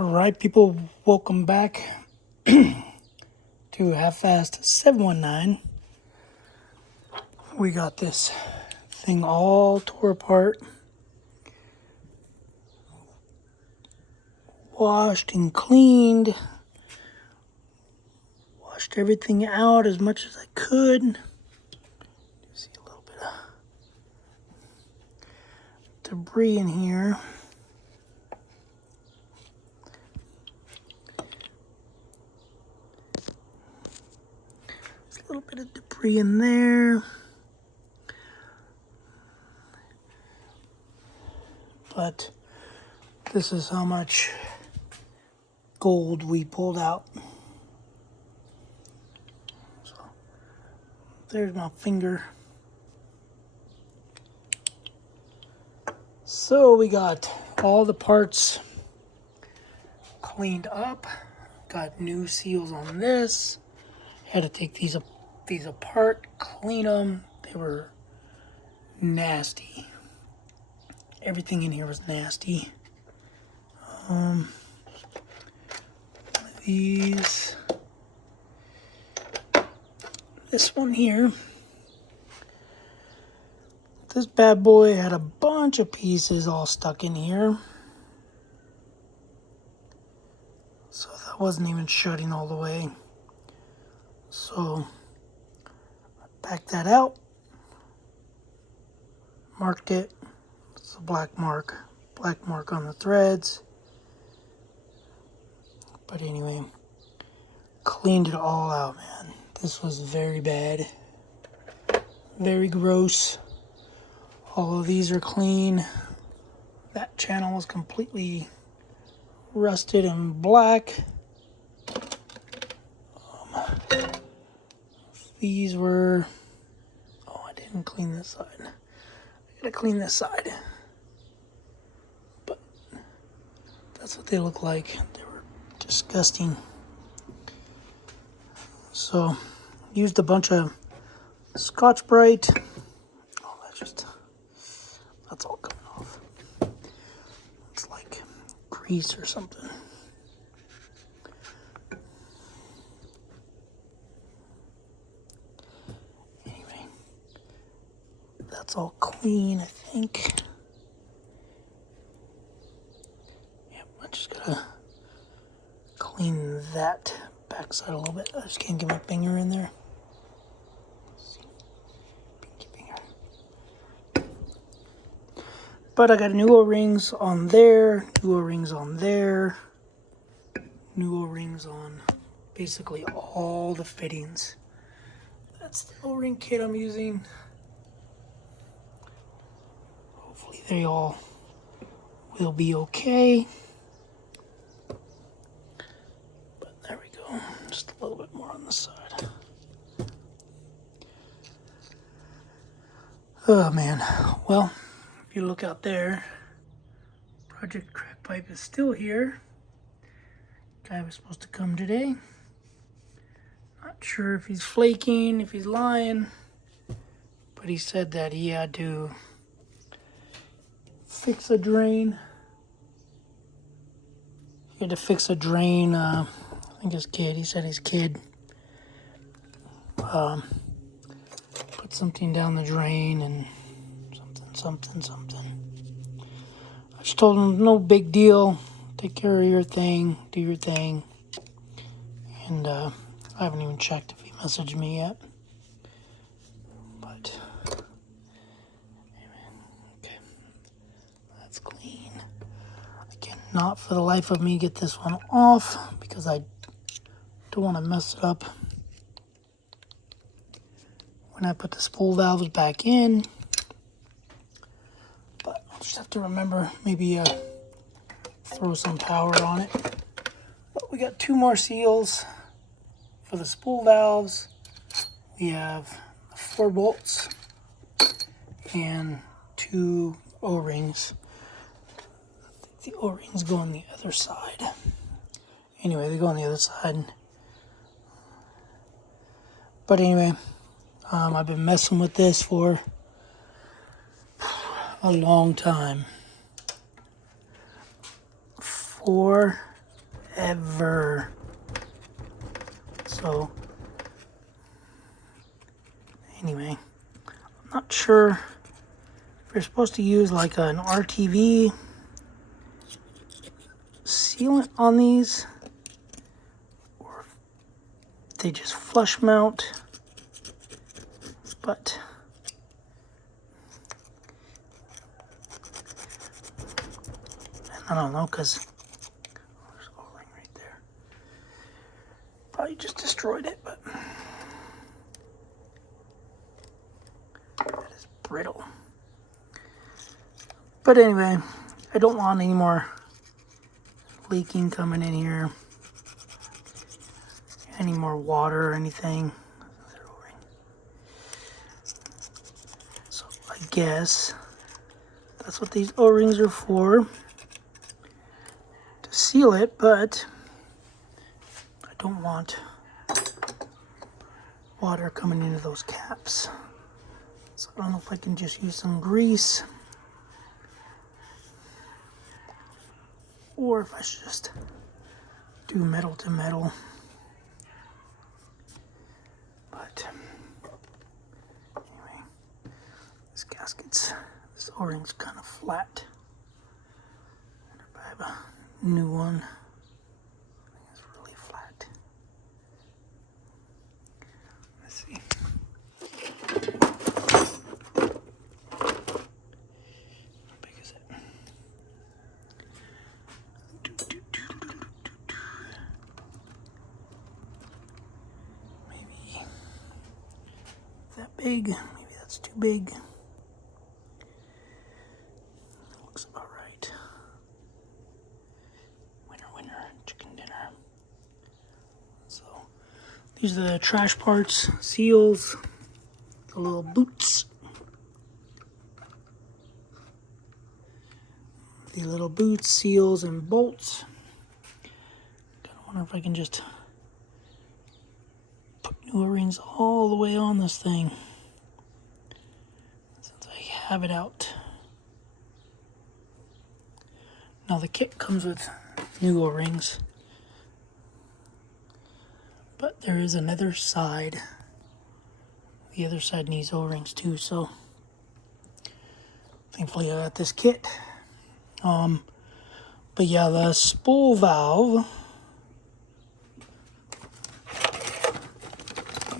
Alright, people, welcome back to Half-Fast 719. We got this thing all tore apart, washed and cleaned, washed everything out as much as I could. See a little bit of debris in here. A little bit of debris in there, but this is how much gold we pulled out. So there's my finger. So we got all the parts cleaned up, got new seals on this. Had to take these apart, clean them. They were nasty. Everything in here was nasty. This one here, this bad boy had a bunch of pieces all stuck in here. So that wasn't even shutting all the way. So I backed that out, marked it. It's a black mark on the threads. But anyway, cleaned it all out, man. This was very bad, very gross. All of these are clean. That channel was completely rusted and black. These were, oh, I didn't clean this side. I gotta clean this side. But that's what they look like. They were disgusting. So, used a bunch of Scotch-Brite. Oh, that's all coming off. It's like grease or something. That's all clean, I think. Yep, I just gotta clean that backside a little bit. I just can't get my finger in there. Pinky finger. But I got new O-rings on there, new O-rings on there, new O-rings on basically all the fittings. That's the O-ring kit I'm using. Hopefully they all will be okay. But there we go. Just a little bit more on the side. Oh man. Well, if you look out there, Project Crack Pipe is still here. Guy was supposed to come today. Not sure if he's flaking, if he's lying. But he said that he had to fix a drain. He had to fix a drain. I think he said his kid put something down the drain and something. I just told him no big deal. Take care of your thing, do your thing. And I haven't even checked if he messaged me yet. But okay. That's clean. I cannot for the life of me get this one off because I don't want to mess it up when I put the spool valves back in. But I'll just have to remember, maybe throw some power on it. But we got two more seals for the spool valves. We have 4 bolts and 2 O-rings. The O-rings go on the other side. Anyway, they go on the other side. But anyway, I've been messing with this for a long time. 4 forever. So anyway, I'm not sure if you're supposed to use like an RTV sealant on these, or if they just flush mount, but I don't know, because there's an O-ring right there. Probably just destroyed it, but it is brittle. But anyway, I don't want any more leaking coming in here, any more water or anything. So I guess that's what these O-rings are for, to seal it, but I don't want water coming into those caps. So I don't know if I can just use some grease, or if I should just do metal to metal. But anyway, this O-ring's kind of flat. I wonder if I have a new one. I think it's really flat. Let's see. How big is it? Maybe that big. Maybe that's too big. Looks about right. Winner, chicken dinner. So these are the trash parts, seals, the little boots. The little boots, seals, and bolts. I wonder if I can just put new O-rings all the way on this thing, since I have it out. Now the kit comes with new O-rings, but there is another side. The other side needs O-rings too, so thankfully I got this kit. But yeah, the spool valve,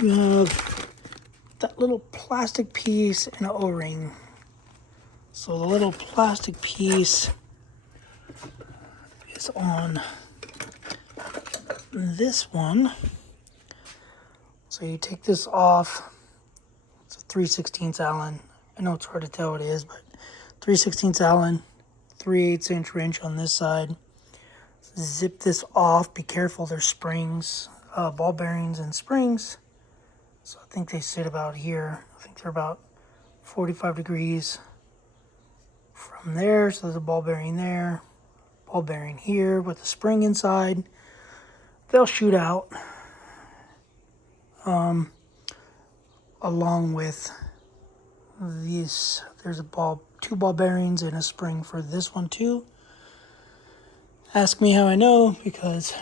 you have that little plastic piece and an O-ring. So the little plastic piece is on this one. So you take this off. It's a 3/16 Allen. I know it's hard to tell what it is, but 3/16 Allen, 3/8 inch wrench on this side. Zip this off. Be careful, there's springs, ball bearings and springs. So I think they sit about here. I think they're about 45 degrees from there. So there's a ball bearing there, ball bearing here with a spring inside. They'll shoot out along with these. There's two ball bearings and a spring for this one too. Ask me how I know, because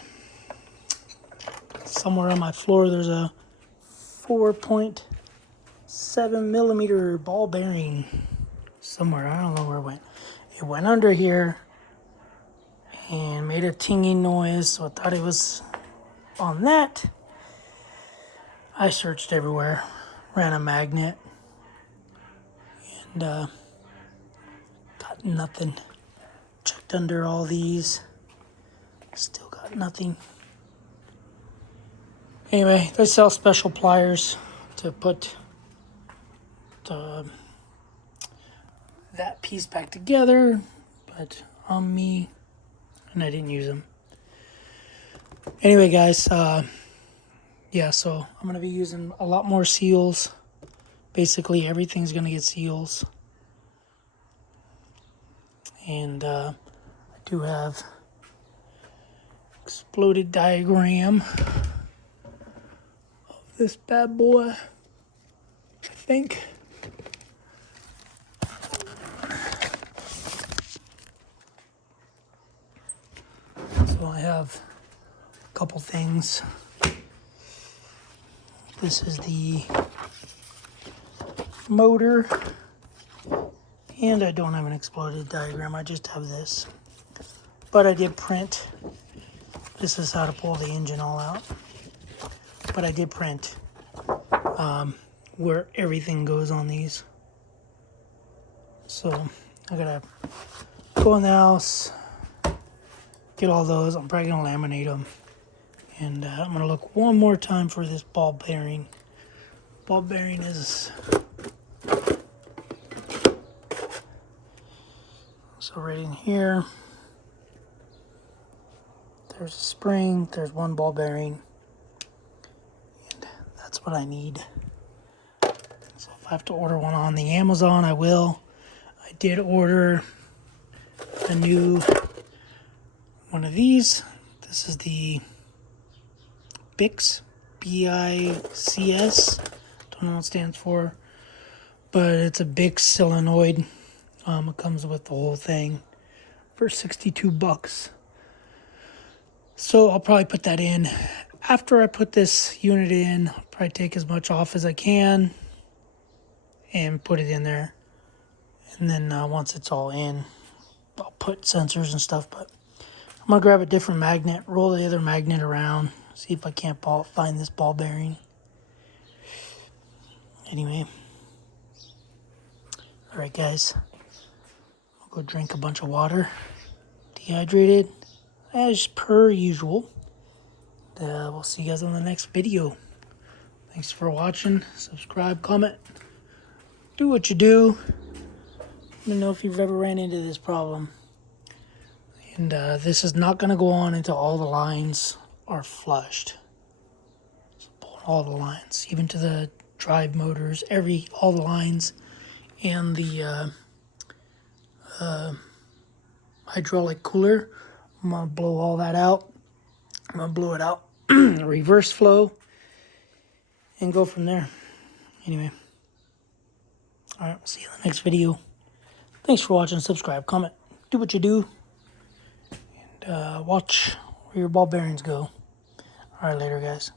somewhere on my floor there's a 4.7 millimeter ball bearing somewhere. I don't know where it went. It went under here and made a tinging noise, so I thought it was on that. I searched everywhere, ran a magnet, and got nothing. Checked under all these, still got nothing. Anyway, they sell special pliers to put that piece back together, but on me, and I didn't use them. Anyway, guys, yeah, so I'm going to be using a lot more seals. Basically, everything's going to get seals. And I do have exploded diagram of this bad boy, I think. So I have couple things. This is the motor, and I don't have an exploded diagram, I just have this. But I did print, this is how to pull the engine all out. But I did print where everything goes on these. So I gotta go in the house, get all those. I'm probably gonna laminate them. And I'm gonna look one more time for this ball bearing. Ball bearing is, so right in here, there's a spring, there's one ball bearing, and that's what I need. So if I have to order one on the Amazon, I will. I did order a new one of these. This is the BICS, B-I-C-S. Don't know what it stands for, but it's a BICS solenoid. It comes with the whole thing for $62. So I'll probably put that in. After I put this unit in, I'll probably take as much off as I can and put it in there. And then once it's all in, I'll put sensors and stuff. But I'm going to grab a different magnet, roll the other magnet around, see if I can't find this ball bearing. Anyway. Alright guys. I'll go drink a bunch of water. Dehydrated. As per usual. We'll see you guys on the next video. Thanks for watching. Subscribe, comment. Do what you do. Let me know if you've ever ran into this problem. And this is not going to go on until all the lines are flushed. So pull all the lines, even to the drive motors, all the lines, and the hydraulic cooler. I'm going to blow all that out. I'm going to blow it out, reverse flow, and go from there. Anyway. Alright, we'll see you in the next video. Thanks for watching. Subscribe, comment, do what you do, and watch where your ball bearings go. Alright, later guys.